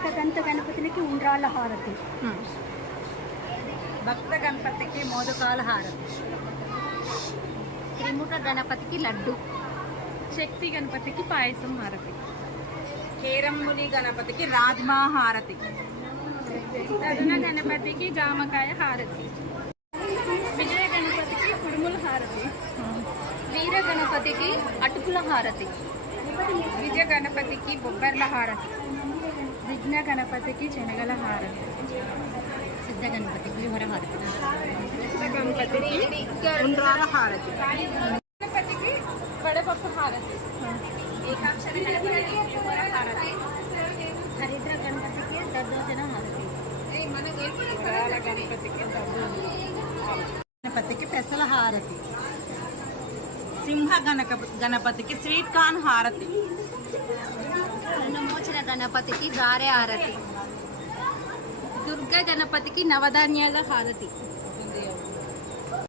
ఏకదంత గణపతికి ఉండ్రాళ్ళ హారతి. భక్త గణపతికి మోదకాల హారతి. త్రిముఖ గణపతికి లడ్డు. శక్తి గణపతికి పాయసం హారతి. కేరంబులి గణపతికి రాజ్మా హారతి. తరుణ గణపతికి జామకాయ హారతి. విజయ గణపతికి కుడుముల హారతి. వీర గణపతికి అటుకుల హారతి. విజయ గణపతికి బొబ్బర్ల హారతి. విఘ్న గణపతికి శనగల హారతి. సిద్ధ గణపతికి యువర హారతి. గణపతికి ఉండ్రాల హారతి. గణపతికి వడపప్పు హారతి. ఏకాక్షరి గణపతికి యువర హారతి. హరిద్ర గణపతికి దద్దోజన హారతి. గణపతికి పెసల హారతి. సింహ గణపతికి స్వీట్ కార్న్ హారతి. రుణమోచన గణపతికి గారె హారతి. దుర్గ గణపతికి నవధాన్యాల హారతి.